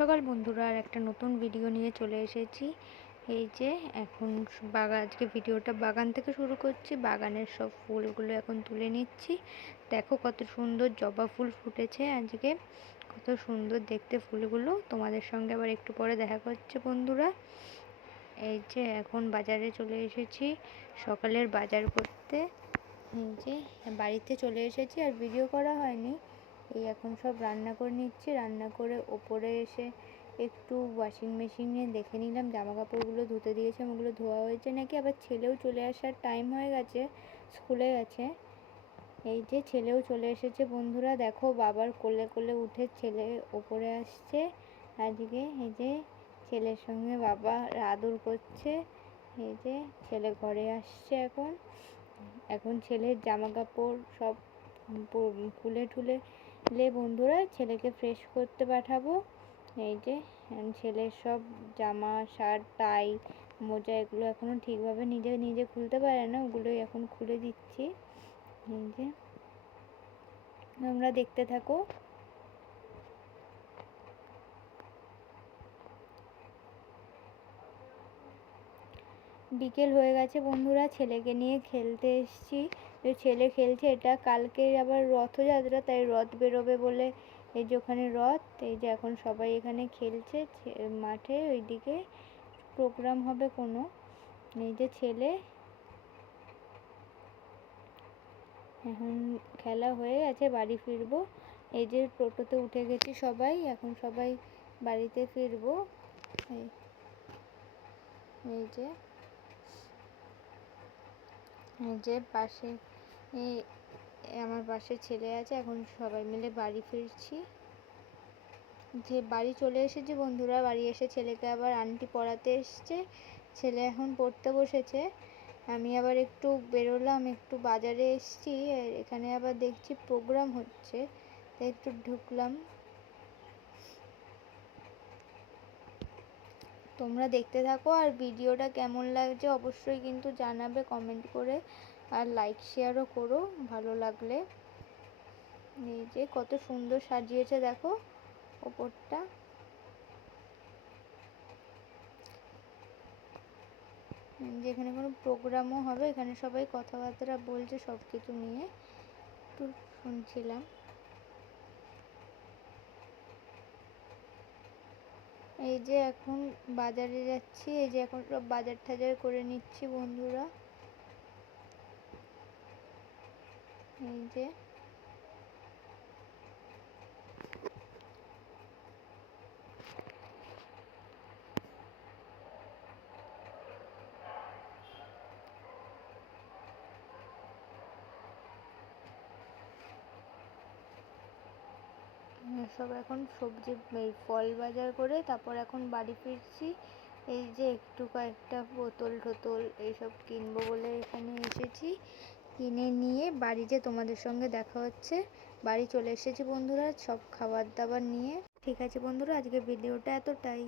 সকাল বন্ধুরা, আর একটা নতুন ভিডিও নিয়ে চলে এসেছি। এই যে এখন আজকে ভিডিওটা বাগান থেকে শুরু করছি। বাগানের সব ফুলগুলো এখন তুলে নিচ্ছি। দেখো কত সুন্দর জবা ফুল ফুটেছে আজকে, কত সুন্দর দেখতে ফুলগুলো। তোমাদের সঙ্গে আবার একটু পরে দেখা করছে বন্ধুরা। এই যে এখন বাজারে চলে এসেছি সকালের বাজার করতে। এই যে বাড়িতে চলে এসেছি, আর ভিডিও করা হয়নি। এই এখন সব রান্না করে নিচ্ছি। রান্না করে ওপরে এসে একটু ওয়াশিং মেশিনে দেখে নিলাম জামা কাপড়গুলো ধুতে দিয়েছে, ওগুলো ধোয়া হয়েছে নাকি। আবার ছেলেও চলে আসার টাইম হয়ে গেছে, স্কুলে গেছে। এই যে ছেলেও চলে এসেছে বন্ধুরা। দেখো বাবার কোলে কোলে উঠে ছেলে ওপরে আসছে আজকে। এই যে ছেলের সঙ্গে বাবা আদর করছে। এই যে ছেলে ঘরে আসছে এখন। এখন ছেলের জামা কাপড় সব খুলে ঠুলে বন্ধুরা ছেলেকে ফ্রেশ করতে পাঠাবো। এই যে ছেলের সব জামা, শার্ট, টাই, মোজা এগুলো এখনো ঠিকভাবে নিজে নিজে খুলতে পারে না, ওগুলোই এখন খুলে দিচ্ছি। এই যে তোমরা দেখতে থাকো। বিকেল হয়ে গেছে বন্ধুরা, ছেলেকে নিয়ে খেলতে এসেছি। ছেলে খেলছে, এটা কালকে আবার রথযাত্রা, তাই রথ বেরোবে বলে এই যে ওখানে রথ। এই যে এখন সবাই এখানে খেলছে মাঠে, ওইদিকে প্রোগ্রাম হবে কোনো। এই যে ছেলে এখন খেলা হয়ে গেছে, বাড়ি ফিরবো। এই যে টোটোতে উঠে গেছি সবাই, এখন সবাই বাড়িতে ফিরবো। এই যে পাশে আমার পাশে ছেলে আছে, এখন সবাই মিলে বাড়ি ফিরছি। যে বাড়ি চলে এসেছি বন্ধুরা। বাড়ি এসে ছেলেকে আবার আন্টি পড়াতে এসছে, ছেলে এখন পড়তে বসেছে। আমি আবার একটু বেরোলাম, একটু বাজারে এসছি। এখানে আবার দেখছি প্রোগ্রাম হচ্ছে, তাই একটু ঢুকলাম। তোমরা দেখতে থাকো, আর ভিডিওটা কেমন লাগছে অবশ্যই কিন্তু জানাবে কমেন্ট করে, আর লাইক শেয়ারও করো ভালো লাগলে। এই যে কত সুন্দর সাজিয়েছে দেখো ওপরটা। যেখানে কোনো প্রোগ্রামও হবে, এখানে সবাই কথাবার্তা বলছে সব কিছু নিয়ে, একটু শুনছিলাম। এই যে এখন বাজারে যাচ্ছি। এই যে এখন সব বাজার টাজার করে নিচ্ছি বন্ধুরা। এই যে সব এখন সবজি ফল বাজার করে তারপর এখন বাড়ি ফিরছি। এই যে একটু কয়েকটা বোতল টোতল এইসব কিনবো বলে এখানে এসেছি। কিনে নিয়ে বাড়িতে তোমাদের সঙ্গে দেখা হচ্ছে। বাড়ি চলে এসেছি বন্ধুরা সব খাবার দাবার নিয়ে। ঠিক আছে বন্ধুরা, আজকে ভিডিওটা এতটাই।